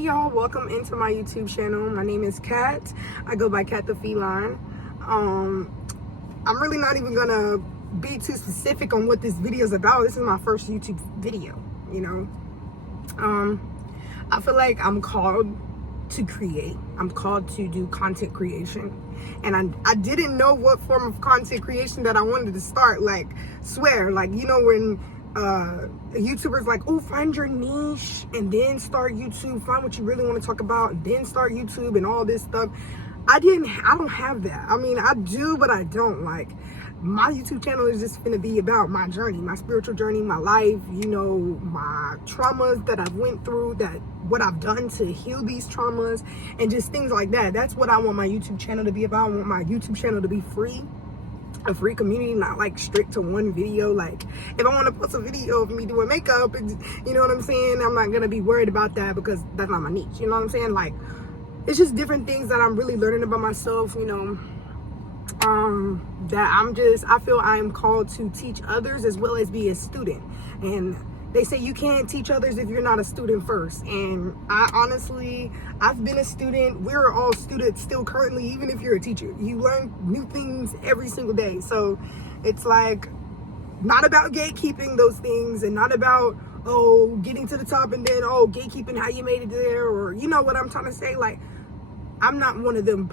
Hey y'all, welcome into my YouTube channel. My name is Kat. I go by Kat the Feline. I'm really not even gonna be too specific on what this video is about. This is my first YouTube video, you know. I feel like I'm called to create. I'm called to do content creation. And I didn't know what form of content creation that I wanted to start. Like, swear, like, you know, when YouTubers like, oh, find your niche and then start YouTube, find what you really want to talk about and then start YouTube and all this stuff. I don't have that. I mean, I do, but I don't. Like, my YouTube channel is just gonna be about my journey, my spiritual journey, my life, you know, my traumas that I've went through, that what I've done to heal these traumas, and just things like that. That's what I want my YouTube channel to be about. I want my YouTube channel to be free, a free community, not like strict to one video. Like, if I want to post a video of me doing makeup, and you know what I'm saying, I'm not gonna be worried about that because that's not my niche. You know what I'm saying? Like, it's just different things that I'm really learning about myself, you know, that I feel I'm called to teach others as well as be a student. And they say you can't teach others if you're not a student first. And I've been a student. We're all students still currently, even if you're a teacher. You learn new things every single day. So it's like, not about gatekeeping those things, and not about, oh, getting to the top and then, oh, gatekeeping how you made it there, or you know what I'm trying to say. Like, I'm not one of them,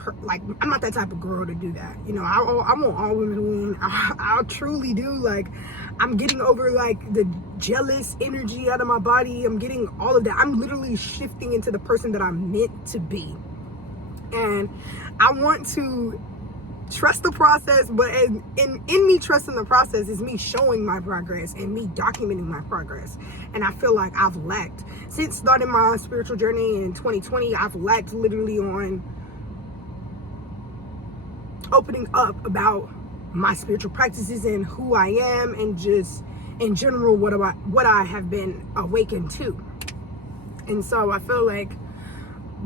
I'm not that type of girl to do that. You know, I want all women to win. I truly do. Like, I'm getting over like the jealous energy out of my body. I'm getting all of that. I'm literally shifting into the person that I'm meant to be. And I want to trust the process, but in me trusting the process is me showing my progress and me documenting my progress. And I feel like I've lacked since starting my spiritual journey in 2020. I've lacked literally on opening up about my spiritual practices and who I am, and just in general what I have been awakened to. And so I feel like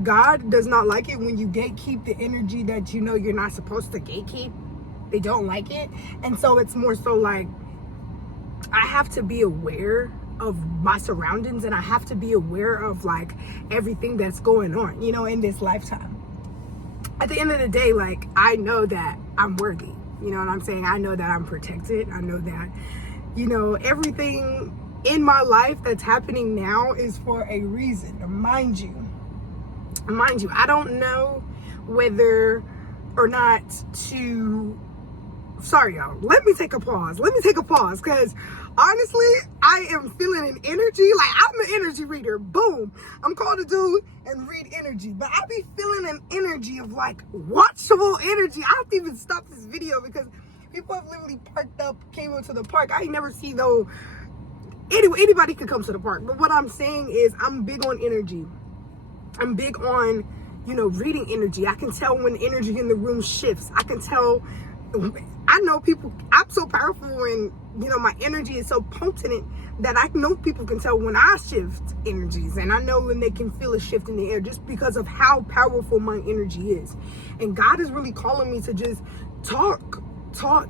God does not like it when you gatekeep the energy that you know you're not supposed to gatekeep. They don't like it. And so it's more so like, I have to be aware of my surroundings, and I have to be aware of like everything that's going on, you know, in this lifetime. At the end of the day, like, I know that I'm worthy. You know what I'm saying? I know that I'm protected. I know that, you know, everything in my life that's happening now is for a reason. Mind you, I don't know whether or not to, sorry y'all, let me take a pause, because honestly, I am feeling an energy. Like, I'm an energy reader, boom, I'm called to do and read energy, but I be feeling an energy of like watchable energy. I have to even stop this video because people have literally parked up, came into the park. I ain't never seen though. Anyway, anybody could come to the park, but what I'm saying is I'm big on energy. I'm big on, you know, reading energy. I can tell when energy in the room shifts. I can tell, I know people, I'm so powerful when, you know, my energy is so potent that I know people can tell when I shift energies, and I know when they can feel a shift in the air just because of how powerful my energy is. And God is really calling me to just talk,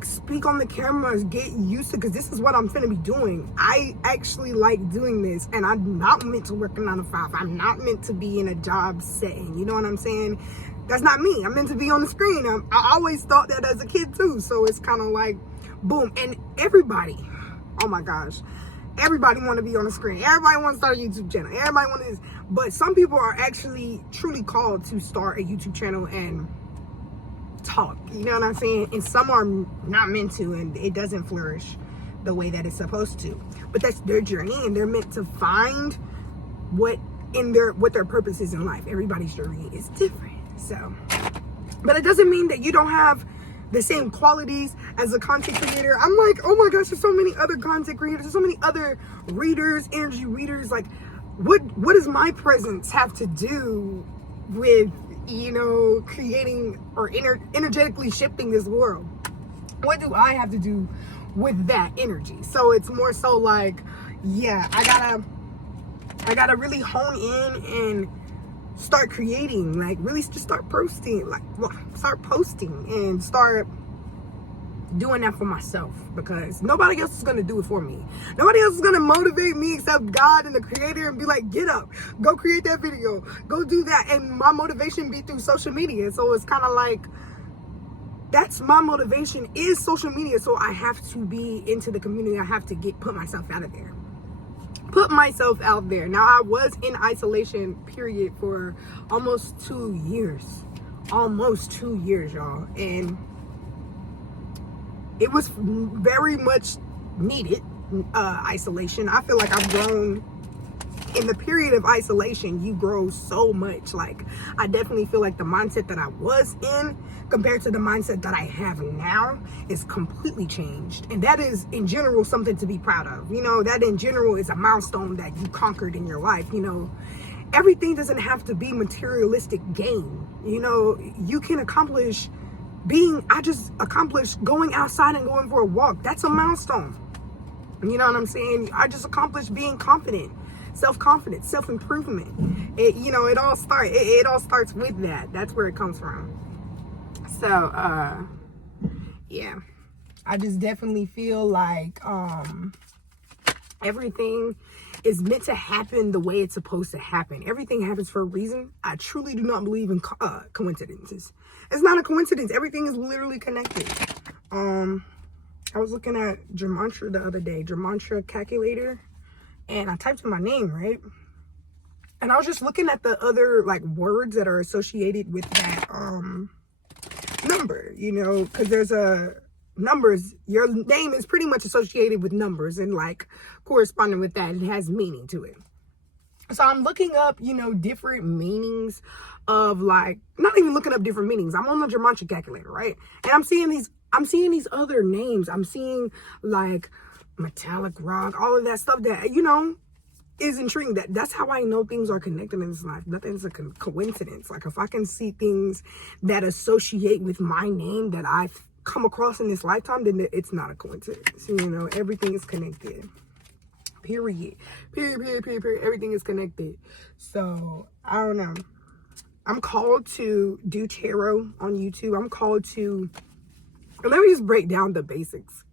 speak on the cameras, get used to, because this is what I'm finna be doing. I actually like doing this, and I'm not meant to work a 9 to 5. I'm not meant to be in a job setting. You know what I'm saying? That's not me. I'm meant to be on the screen. I always thought that as a kid too. So it's kind of like, boom. And everybody, oh my gosh, everybody want to be on the screen. Everybody want to start a YouTube channel. Everybody want this. But some people are actually truly called to start a YouTube channel and talk, you know what I'm saying? And some are not meant to, and it doesn't flourish the way that it's supposed to. But that's their journey, and they're meant to find what their purpose is in life. Everybody's journey is different. So, but it doesn't mean that you don't have the same qualities as a content creator. I'm like, oh my gosh, there's so many other content creators, there's so many other readers, energy readers. Like, what does my presence have to do with, you know, creating or energetically shifting this world? What do I have to do with that energy? So it's more so like, yeah, I gotta really hone in and start creating, like really just start posting, and start doing that for myself, because nobody else is going to do it for me. Nobody else is going to motivate me except God and the creator and be like, get up, go create that video, go do that. And my motivation be through social media. So it's kind of like, that's my motivation, is social media. So I have to be into the community. I have to put myself out of there. Put myself out there. Now, I was in isolation period for almost 2 years. Almost 2 years, y'all. And it was very much needed, isolation. I feel like I've grown in the period of isolation. You grow so much. Like, I definitely feel like the mindset that I was in compared to the mindset that I have now is completely changed. And that is, in general, something to be proud of. You know, that in general is a milestone that you conquered in your life. You know, everything doesn't have to be materialistic gain. You know, you can accomplish I just accomplished going outside and going for a walk. That's a milestone. You know what I'm saying? I just accomplished being confident, self-confidence, self-improvement. It all starts with that. That's where it comes from. So, yeah, I just definitely feel like, everything is meant to happen the way it's supposed to happen. Everything happens for a reason. I truly do not believe in coincidences. It's not a coincidence. Everything is literally connected. I was looking at Gematria the other day, Gematria calculator, and I typed in my name, right? And I was just looking at the other like words that are associated with that number, you know, because there's numbers. Your name is pretty much associated with numbers, and like corresponding with that, it has meaning to it. So I'm looking up, you know, different meanings of, like, not even looking up different meanings. I'm on the Gematria calculator, right? And I'm seeing these other names. I'm seeing like metallic rock, all of that stuff that, you know, is intriguing. That's how I know things are connected in this life. Nothing's a coincidence. Like, if I can see things that associate with my name that I've come across in this lifetime, then it's not a coincidence. You know, everything is connected. Period. Everything is connected. So I don't know. I'm called to do tarot on YouTube. I'm called to, let me just break down the basics.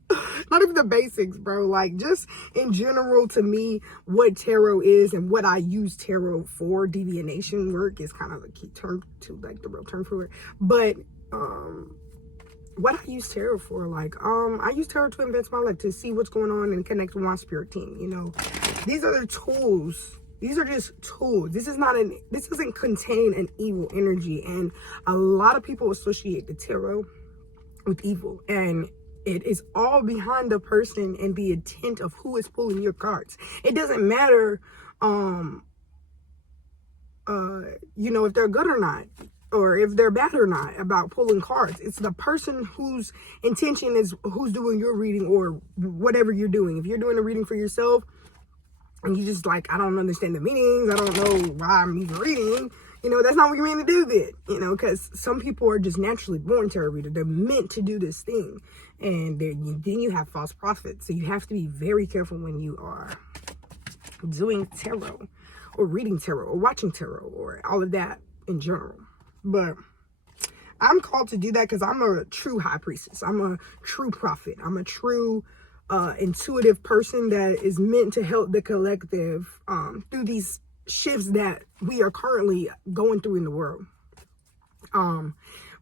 Not even the basics, bro. Like, just in general, to me, what tarot is and what I use tarot for. Divination work is kind of a key term to, like, the real term for it. But what I use tarot for, like, I use tarot to advance my life, to see what's going on and connect with my spirit team. You know, these are the tools. These are just tools. This doesn't contain an evil energy, and a lot of people associate the tarot with evil, and it is all behind the person and the intent of who is pulling your cards. It doesn't matter, you know, if they're good or not, or if they're bad or not about pulling cards. It's the person whose intention is who's doing your reading, or whatever you're doing. If you're doing a reading for yourself and you just like, I don't understand the meanings, I don't know why I'm even reading, you know, that's not what you're meant to do then, you know, because some people are just naturally born tarot reader. They're meant to do this thing. And then you have false prophets. So you have to be very careful when you are doing tarot, or reading tarot, or watching tarot, or all of that in general. But I'm called to do that because I'm a true high priestess. I'm a true prophet. I'm a true intuitive person that is meant to help the collective through these shifts that we are currently going through in the world.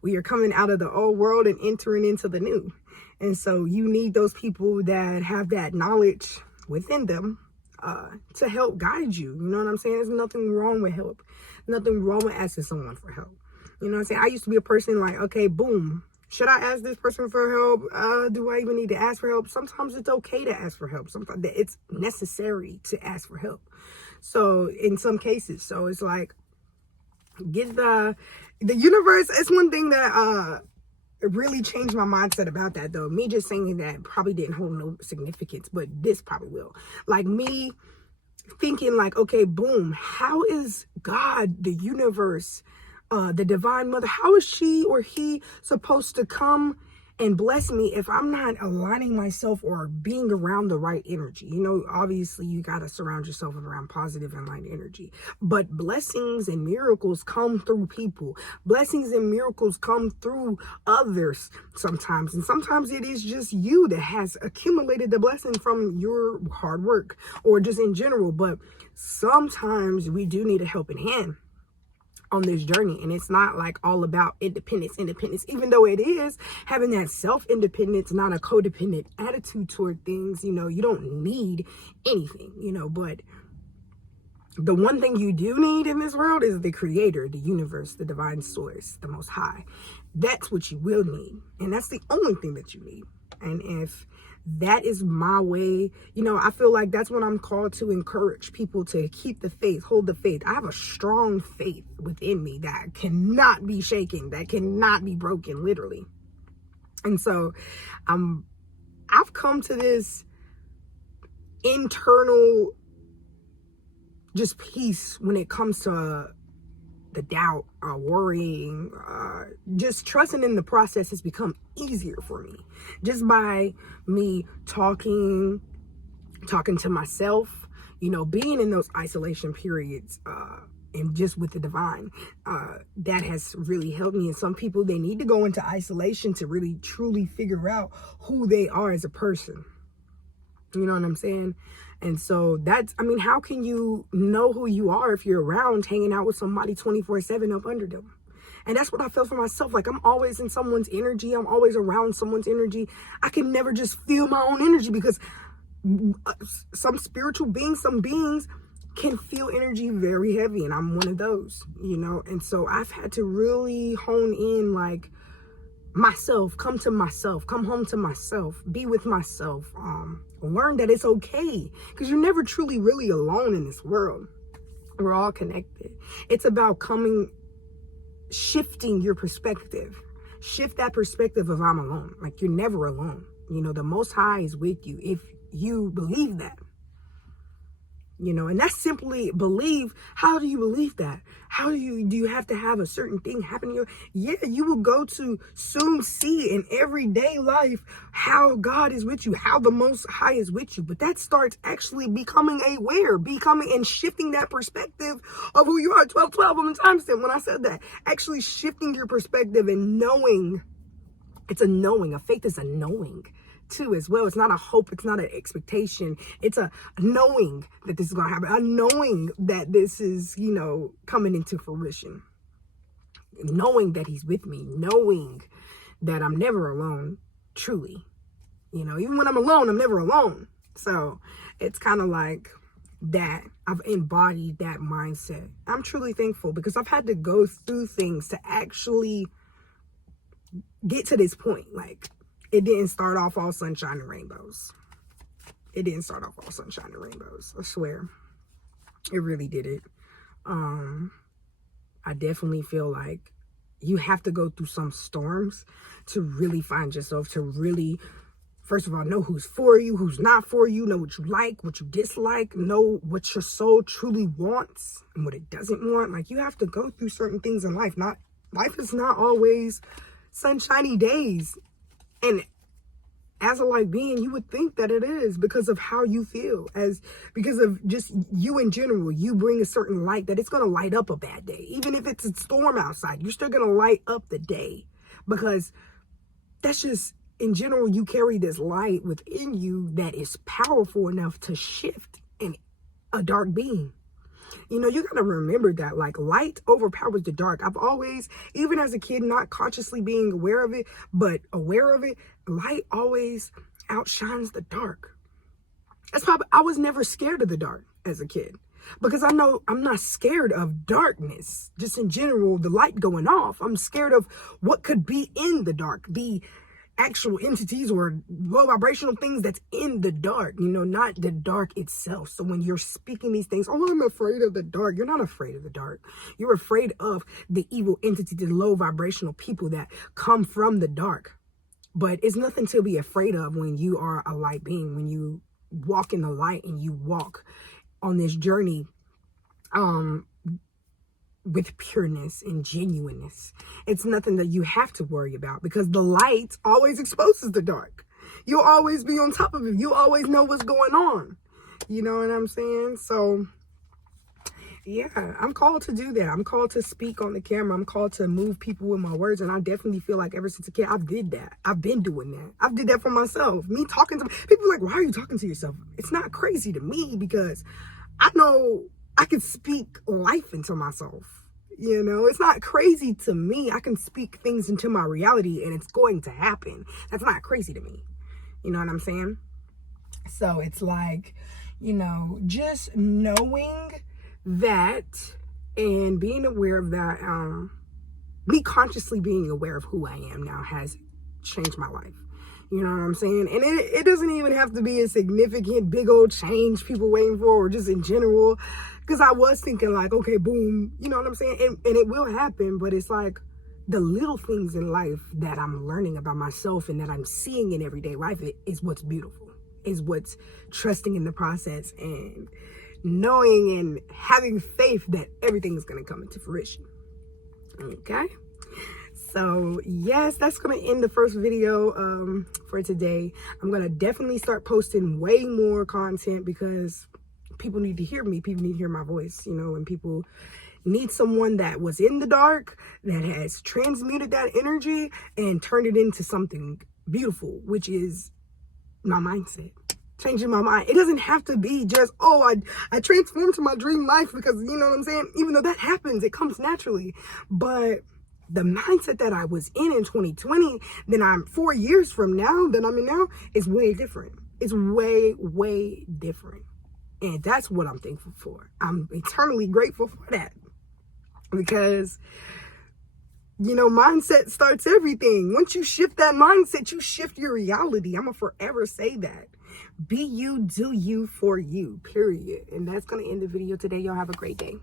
We are coming out of the old world and entering into the new. And so you need those people that have that knowledge within them to help guide you. You know what I'm saying? There's nothing wrong with help. Nothing wrong with asking someone for help. You know what I'm saying? I used to be a person like, okay, boom. Should I ask this person for help? Do I even need to ask for help? Sometimes it's okay to ask for help. Sometimes it's necessary to ask for help. So in some cases, so it's like, get the universe. It's one thing that it really changed my mindset about that, though. Me just saying that probably didn't hold no significance, but this probably will. Like, me thinking like, okay, boom, how is God, the universe, the divine mother, how is she or he supposed to come and bless me if I'm not aligning myself or being around the right energy. You know, obviously you got to surround yourself around positive and light energy, but blessings and miracles come through people. Blessings and miracles come through others sometimes. And sometimes it is just you that has accumulated the blessing from your hard work or just in general. But sometimes we do need a helping hand on this journey, and it's not like all about independence, even though it is having that self-independence, not a codependent attitude toward things. You know, you don't need anything, you know, but the one thing you do need in this world is the creator, the universe, the divine source, the most high. That's what you will need, and that's the only thing that you need. And if that is my way, you know, I feel like that's what I'm called to encourage people to keep the faith, hold the faith. I have a strong faith within me that cannot be shaken, that cannot be broken, literally. And so I've come to this internal just peace when it comes to the doubt, worrying, just trusting in the process has become easier for me. Just by me talking to myself, you know, being in those isolation periods, and just with the divine, that has really helped me. And some people, they need to go into isolation to really truly figure out who they are as a person. You know what I'm saying? And so that's, I mean, how can you know who you are if you're around hanging out with somebody 24/7 up under them? And that's what I felt for myself. Like, I'm always in someone's energy. I'm always around someone's energy. I can never just feel my own energy, because some spiritual beings, some beings can feel energy very heavy. And I'm one of those, you know? And so I've had to really hone in, like, myself, come to myself, come home to myself, be with myself, learn that it's okay, because you're never truly really alone in this world. We're all connected. It's about shifting your perspective. Shift that perspective of I'm alone. Like, you're never alone. You know, the Most High is with you if you believe that. You know, and that's simply believe. How do you believe that? How do you have to have a certain thing happen to you? Yeah, you will go to soon see in everyday life how God is with you, how the Most High is with you. But that starts actually becoming aware, and shifting that perspective of who you are. 12:12 on the timestamp when I said that. Actually shifting your perspective and knowing. It's a knowing. A faith is a knowing too, as well. It's not a hope, it's not an expectation, it's a knowing that this is going to happen, a knowing that this is, you know, coming into fruition, knowing that he's with me, knowing that I'm never alone, truly. You know, even when I'm alone, I'm never alone. So it's kind of like that. I've embodied that mindset. I'm truly thankful, because I've had to go through things to actually get to this point. Like, it didn't start off all sunshine and rainbows. It didn't start off all sunshine and rainbows. I swear. It really didn't. I definitely feel like you have to go through some storms to really find yourself, to really, first of all, know who's for you, who's not for you, know what you like, what you dislike, know what your soul truly wants and what it doesn't want. Like, you have to go through certain things in life. Life is not always sunshiny days. And as a light being, you would think that it is, because of how you feel, because of just you in general. You bring a certain light that it's going to light up a bad day. Even if it's a storm outside, you're still going to light up the day, because that's just, in general, you carry this light within you that is powerful enough to shift a dark being. You know, you got to remember that, like, light overpowers the dark. I've always, even as a kid, not consciously being aware of it, but aware of it, light always outshines the dark. I was never scared of the dark as a kid, because I know I'm not scared of darkness, just in general, the light going off. I'm scared of what could be in the dark, the actual entities or low vibrational things that's in the dark, you know, not the dark itself. So when you're speaking these things, oh, I'm afraid of the dark, you're not afraid of the dark. You're afraid of the evil entity, the low vibrational people that come from the dark. But it's nothing to be afraid of when you are a light being, when you walk in the light and you walk on this journey, with pureness and genuineness. It's nothing that you have to worry about because the light always exposes the dark. You'll always be on top of it. You always know what's going on. You know what I'm saying? So, yeah, I'm called to do that. I'm called to speak on the camera. I'm called to move people with my words. And I definitely feel like ever since a kid, I did that. I've been doing that. I did that for myself. Me talking to people like, why are you talking to yourself? It's not crazy to me because I know I can speak life into myself. You know, it's not crazy to me. I can speak things into my reality and it's going to happen. That's not crazy to me. You know what I'm saying? So it's like, you know, just knowing that and being aware of that, me consciously being aware of who I am now has changed my life. You know what I'm saying? And it doesn't even have to be a significant, big old change people waiting for or just in general. Because I was thinking like, okay, boom, you know what I'm saying? And it will happen, but it's like the little things in life that I'm learning about myself and that I'm seeing in everyday life is what's beautiful, is what's trusting in the process and knowing and having faith that everything is going to come into fruition. Okay? So, yes, that's going to end the first video for today. I'm going to definitely start posting way more content because people need to hear me. People need to hear my voice, you know, and people need someone that was in the dark, that has transmuted that energy and turned it into something beautiful, which is my mindset. Changing my mind. It doesn't have to be just, oh, I transformed to my dream life because, you know what I'm saying? Even though that happens, it comes naturally. But the mindset that I was in 2020, then I'm 4 years from now, that I'm in now, is way different. It's way, way different. And that's what I'm thankful for. I'm eternally grateful for that. Because, you know, mindset starts everything. Once you shift that mindset, you shift your reality. I'm going to forever say that. Be you, do you, for you, period. And that's going to end the video today. Y'all have a great day.